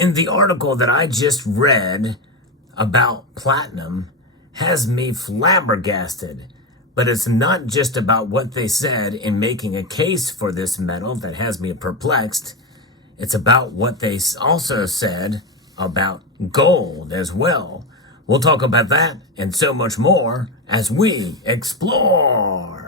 In the article that I just read about platinum has me flabbergasted. But it's not just about what they said in making a case for this metal that has me perplexed. It's about what they also said about gold as well. We'll talk about that and so much more as we explore.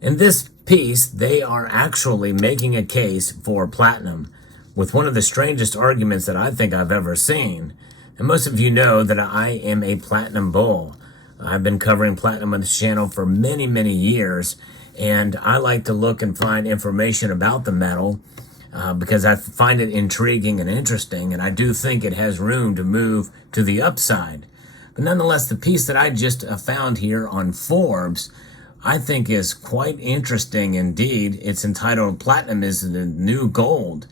In this piece, they are actually making a case for platinum with one of the strangest arguments that I think I've ever seen. And most of you know that I am a platinum bull. I've been covering platinum on this channel for many, many years, and I like to look and find information about the metal because I find it intriguing and interesting, and I do think it has room to move to the upside. But nonetheless, the piece that I just found here on Forbes I think is quite interesting indeed. It's entitled "Platinum is the New Gold."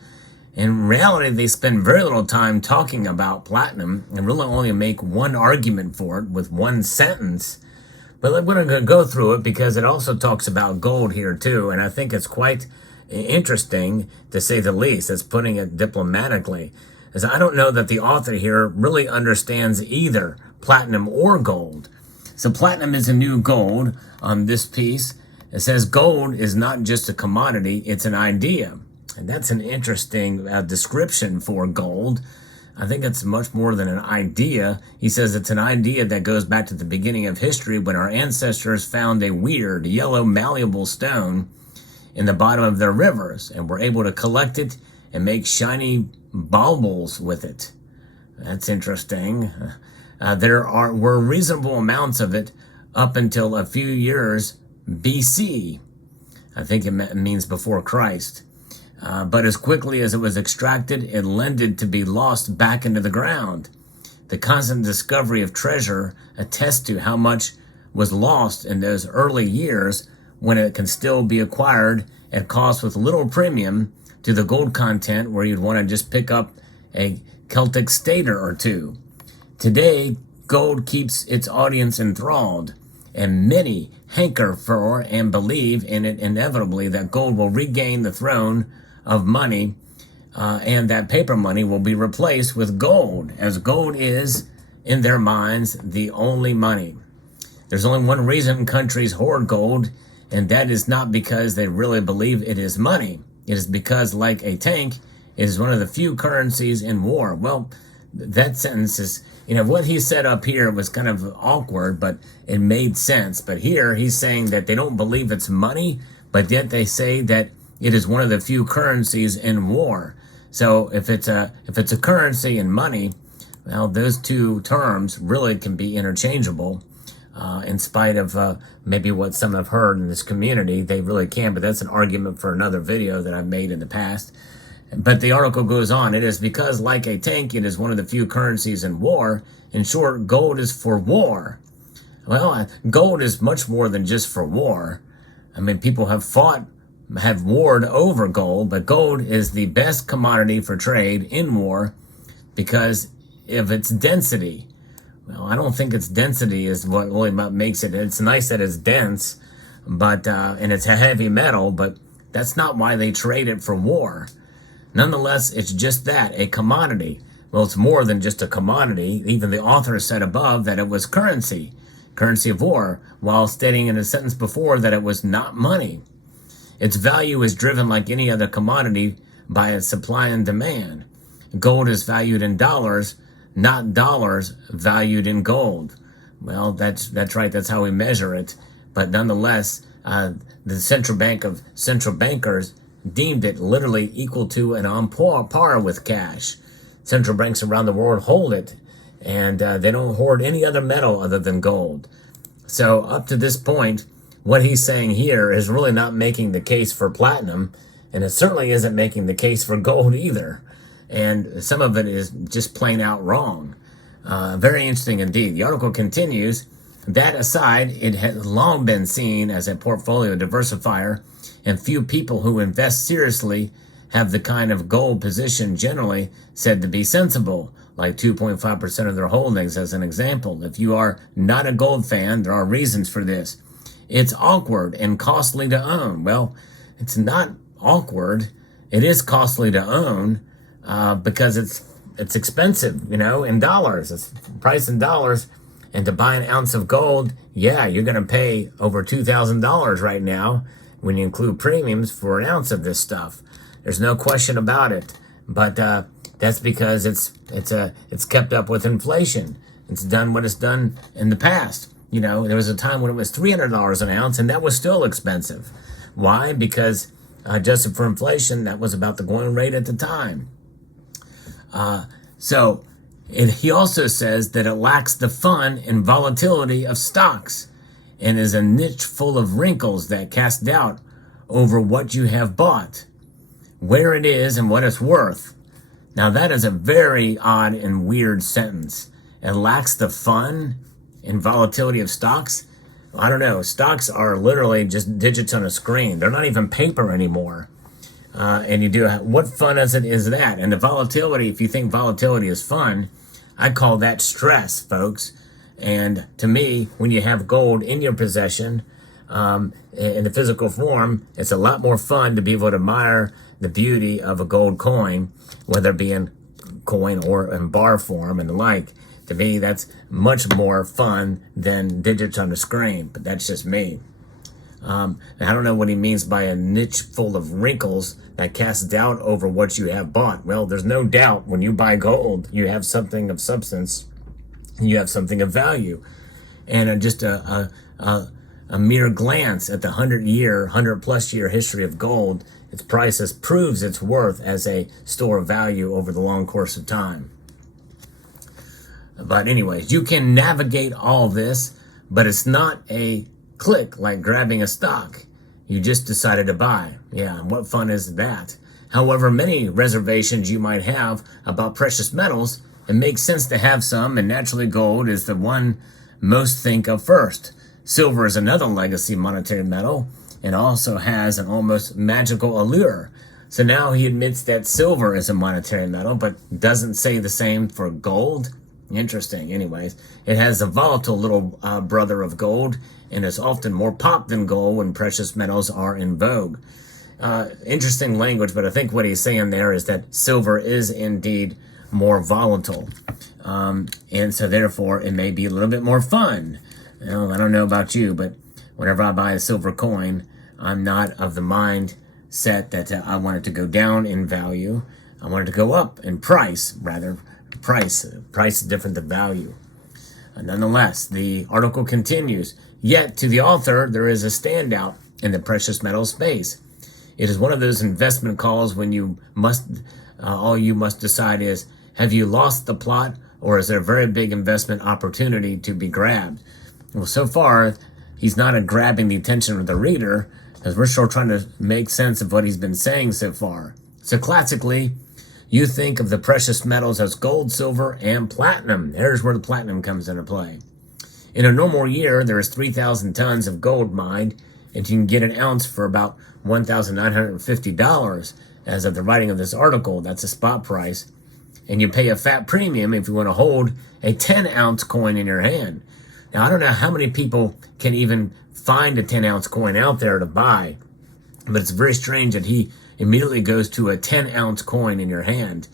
In reality, they spend very little time talking about platinum and really only make one argument for it with one sentence. But we're going to go through it because it also talks about gold here too, and I think it's quite interesting to say the least. It's putting it diplomatically, as I don't know that the author here really understands either platinum or gold. So platinum is a new gold on this piece. It says gold is not just a commodity, it's an idea. And that's an interesting description for gold. I think it's much more than an idea. He says it's an idea that goes back to the beginning of history when our ancestors found a weird yellow malleable stone in the bottom of their rivers and were able to collect it and make shiny baubles with it. That's interesting. There were reasonable amounts of it up until a few years BC. I think it means before Christ. But as quickly as it was extracted, it lended to be lost back into the ground. The constant discovery of treasure attests to how much was lost in those early years when it can still be acquired at cost with little premium to the gold content where you'd want to just pick up a Celtic stater or two. Today, gold keeps its audience enthralled, and many hanker for and believe in it inevitably that gold will regain the throne of money and that paper money will be replaced with gold, as gold is, in their minds, the only money. There's only one reason countries hoard gold, and that is not because they really believe it is money. It is because, like a tank, it is one of the few currencies in war. Well, that sentence is, what he said up here was kind of awkward, but it made sense. But here he's saying that they don't believe it's money, but yet they say that it is one of the few currencies in war. So if it's a currency and money, well, those two terms really can be interchangeable. In spite of maybe what some have heard in this community, they really can. But that's an argument for another video that I've made in the past. But the article goes on. It is because, like a tank, it is one of the few currencies in war. In short, gold is for war. Well, gold is much more than just for war. I mean, people have warred over gold, but gold is the best commodity for trade in war because of its density. Well, I don't think its density is what really makes it. It's nice that it's dense, but and it's a heavy metal, but that's not why they trade it for war. Nonetheless, it's just that, a commodity. Well, it's more than just a commodity. Even the author said above that it was currency of war, while stating in a sentence before that it was not money. Its value is driven like any other commodity by its supply and demand. Gold is valued in dollars, not dollars valued in gold. Well, that's right. That's how we measure it. But nonetheless, the central bank of central bankers deemed it literally equal to and on par with cash. Central banks around the world hold it, and they don't hoard any other metal other than gold. So up to this point, what he's saying here is really not making the case for platinum, and it certainly isn't making the case for gold either. And some of it is just plain out wrong. Very interesting indeed. The article continues, that aside, it has long been seen as a portfolio diversifier, and few people who invest seriously have the kind of gold position generally said to be sensible. like 2.5% of their holdings as an example. If you are not a gold fan, there are reasons for this. It's awkward and costly to own. Well, it's not awkward. It is costly to own because it's expensive, in dollars. It's priced in dollars. And to buy an ounce of gold, yeah, you're going to pay over $2,000 right now when you include premiums for an ounce of this stuff. There's no question about it. But that's because it's kept up with inflation. It's done what it's done in the past. There was a time when it was $300 an ounce, and that was still expensive. Why? Because adjusted for inflation, that was about the going rate at the time. He also says that it lacks the fun and volatility of stocks and is a niche full of wrinkles that cast doubt over what you have bought, where it is, and what it's worth. Now, that is a very odd and weird sentence. It lacks the fun and volatility of stocks. I don't know. Stocks are literally just digits on a screen. They're not even paper anymore. And you do, what fun is that? And the volatility, if you think volatility is fun, I call that stress, folks. And to me, when you have gold in your possession, in the physical form, it's a lot more fun to be able to admire the beauty of a gold coin, whether it be in coin or in bar form and the like. To me, that's much more fun than digits on the screen, but that's just me. I don't know what he means by a niche full of wrinkles that casts doubt over what you have bought. Well, there's no doubt when you buy gold, you have something of substance, you have something of value. And just a mere glance at the 100+ year history of gold, its prices proves its worth as a store of value over the long course of time. But anyways, you can navigate all this, but it's not a click like grabbing a stock you just decided to buy. Yeah, and what fun is that? However many reservations you might have about precious metals, it makes sense to have some, and naturally gold is the one most think of first. Silver is another legacy monetary metal and also has an almost magical allure. So now he admits that silver is a monetary metal, but doesn't say the same for gold. Interesting. Anyways, it has a volatile little brother of gold and is often more pop than gold when precious metals are in vogue. Interesting language, but I think what he's saying there is that silver is indeed more volatile. And so therefore it may be a little bit more fun. I don't know about you, but whenever I buy a silver coin, I'm not of the mindset that I want it to go down in value. I want it to go up in price, rather. Price is different than value. Nonetheless, the article continues, yet to the author, there is a standout in the precious metal space. It is one of those investment calls when all you must decide is, have you lost the plot, or is there a very big investment opportunity to be grabbed? Well, so far, he's not grabbing the attention of the reader, because we're still trying to make sense of what he's been saying so far. So classically, you think of the precious metals as gold, silver, and platinum. There's where the platinum comes into play. In a normal year, there is 3,000 tons of gold mined, and you can get an ounce for about $1,950 as of the writing of this article. That's a spot price. And you pay a fat premium if you want to hold a 10-ounce coin in your hand. Now, I don't know how many people can even find a 10-ounce coin out there to buy, but it's very strange that he immediately goes to a 10-ounce coin in your hand.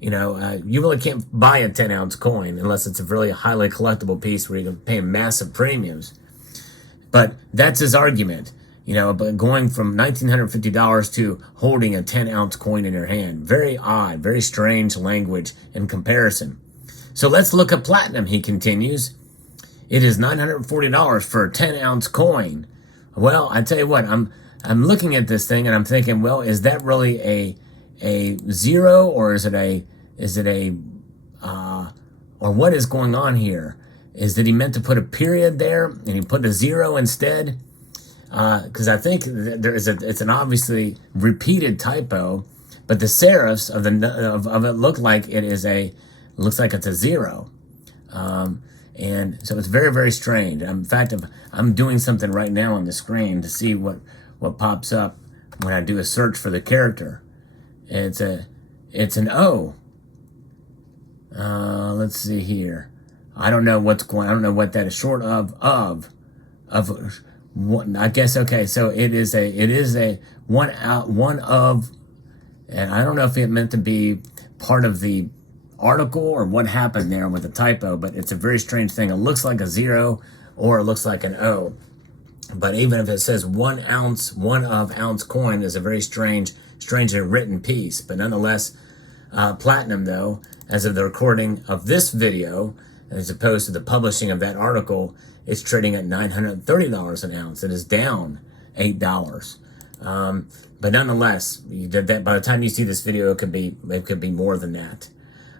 You really can't buy a 10-ounce coin unless it's a really highly collectible piece where you can pay massive premiums. But that's his argument, but going from $1,950 to holding a 10-ounce coin in your hand. Very odd, very strange language in comparison. So let's look at platinum, he continues. It is $940 for a 10-ounce coin. Well, I tell you what, I'm looking at this thing and I'm thinking, well, is that really a zero, or or what is going on here? Is that he meant to put a period there and he put a zero instead? Because I think it's an obviously repeated typo, but the serifs of it look like looks like it's a zero. And so it's very, very strange. In fact, I'm doing something right now on the screen to see what pops up when I do a search for the character. It's an O. Let's see here. I don't know what's going. I don't know what that is short of. What, I guess okay. So it is a one of, and I don't know if it meant to be part of the article or what happened there with the typo, but it's a very strange thing. It looks like a 0 or it looks like an O. But even if it says 1 ounce, one of ounce coin is a very strangely written piece. But nonetheless, platinum though, as of the recording of this video, as opposed to the publishing of that article, it's trading at $930 an ounce. It is down $8. But nonetheless, that by the time you see this video, it could be more than that.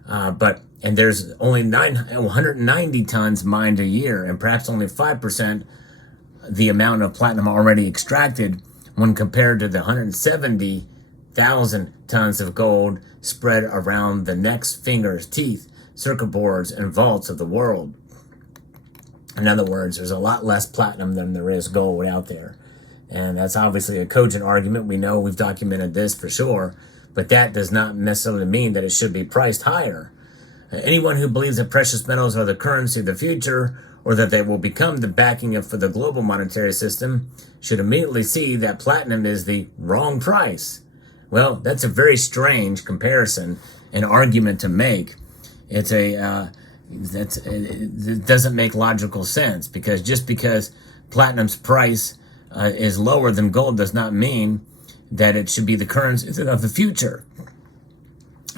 And there's only 190 tons mined a year, and perhaps only 5% the amount of platinum already extracted when compared to the 170,000 tons of gold spread around the necks, fingers, teeth, circuit boards, and vaults of the world. In other words, there's a lot less platinum than there is gold out there. And that's obviously a cogent argument. We know, we've documented this for sure, but that does not necessarily mean that it should be priced higher. Anyone who believes that precious metals are the currency of the future, or that they will become the backing for the global monetary system, should immediately see that platinum is the wrong price. Well, that's a very strange comparison and argument to make. It doesn't make logical sense, because just because platinum's price is lower than gold does not mean that it should be the currency of the future.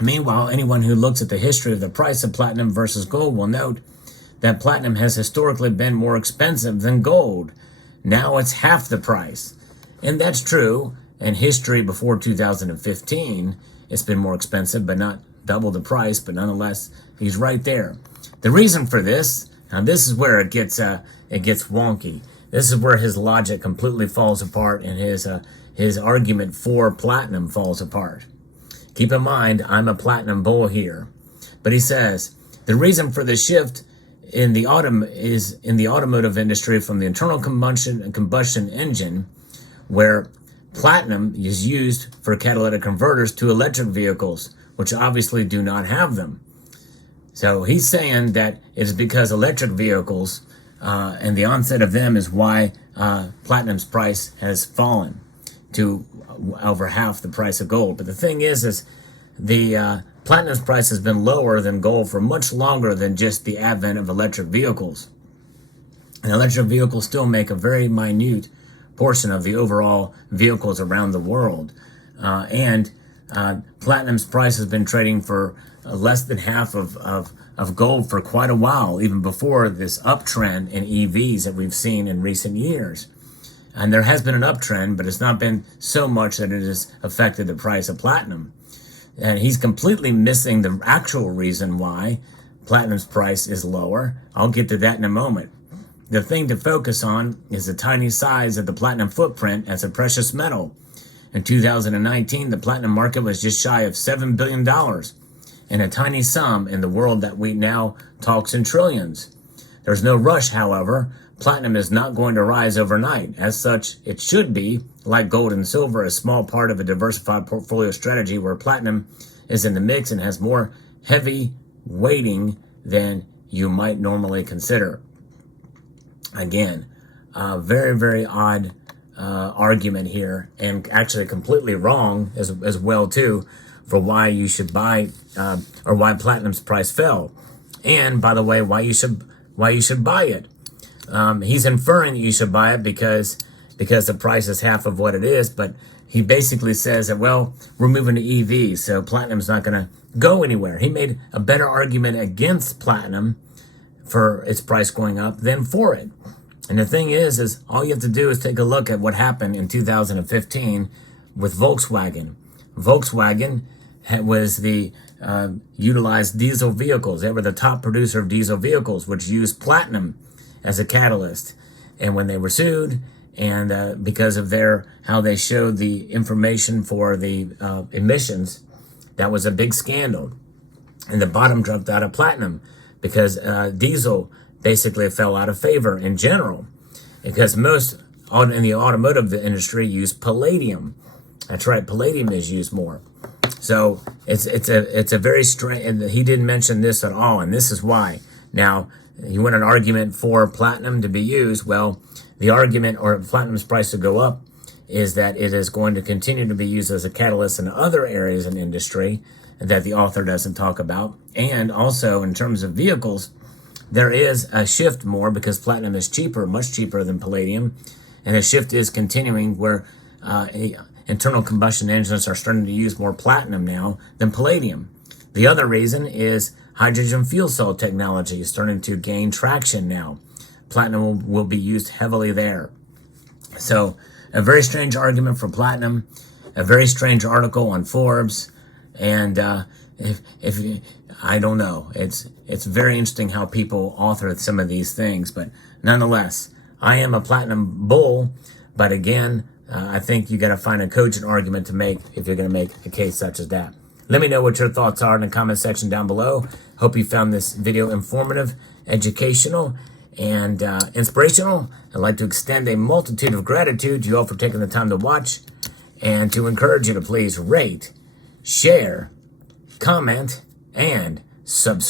Meanwhile, anyone who looks at the history of the price of platinum versus gold will note that platinum has historically been more expensive than gold. Now it's half the price. And that's true. In history before 2015, it's been more expensive, but not double the price. But nonetheless, he's right there. The reason for this, now this is where it gets wonky. This is where his logic completely falls apart, and his argument for platinum falls apart. Keep in mind, I'm a platinum bull here. But he says, the reason for the shift in the automotive industry from the internal combustion engine, where platinum is used for catalytic converters, to electric vehicles, which obviously do not have them. So he's saying that it's because electric vehicles and the onset of them is why platinum's price has fallen to over half the price of gold. But the thing is the platinum's price has been lower than gold for much longer than just the advent of electric vehicles. And electric vehicles still make a very minute portion of the overall vehicles around the world. Platinum's price has been trading for less than half of gold for quite a while, even before this uptrend in EVs that we've seen in recent years. And there has been an uptrend, but it's not been so much that it has affected the price of platinum. And he's completely missing the actual reason why platinum's price is lower. I'll get to that in a moment. The thing to focus on is the tiny size of the platinum footprint as a precious metal. In 2019, the platinum market was just shy of $7 billion, and a tiny sum in the world that we now talks in trillions. There's no rush, however. Platinum is not going to rise overnight. As such, it should be, like gold and silver, a small part of a diversified portfolio strategy where platinum is in the mix and has more heavy weighting than you might normally consider. Again, very, very odd argument here, and actually completely wrong as well too, for why you should buy or why platinum's price fell, and by the way, why you should buy it. He's inferring that you should buy it because the price is half of what it is, but he basically says that, well, we're moving to EVs, so platinum's not going to go anywhere. He made a better argument against platinum for its price going up than for it. And the thing is all you have to do is take a look at what happened in 2015 with Volkswagen. Volkswagen was the utilized diesel vehicles. They were the top producer of diesel vehicles, which used platinum as a catalyst. And when they were sued, and because of how they showed the information for the emissions, that was a big scandal. And the bottom dropped out of platinum because diesel basically fell out of favor in general, because most in the automotive industry use palladium. That's right, palladium is used more. So it's a very strange, and he didn't mention this at all, and this is why. Now, you want an argument for platinum to be used. Well, the argument, or platinum's price to go up, is that it is going to continue to be used as a catalyst in other areas in industry that the author doesn't talk about. And also in terms of vehicles, there is a shift more because platinum is cheaper, much cheaper than palladium. And the shift is continuing where internal combustion engines are starting to use more platinum now than palladium. The other reason is hydrogen fuel cell technology is starting to gain traction now. Platinum will be used heavily there. So a very strange argument for platinum, a very strange article on Forbes, and if I don't know, it's very interesting how people author some of these things, but nonetheless, I am a platinum bull, but again, I think you got to find a cogent argument to make if you're going to make a case such as that. Let me know what your thoughts are in the comment section down below. Hope you found this video informative, educational, and inspirational. I'd like to extend a multitude of gratitude to you all for taking the time to watch, and to encourage you to please rate, share, comment, and subscribe.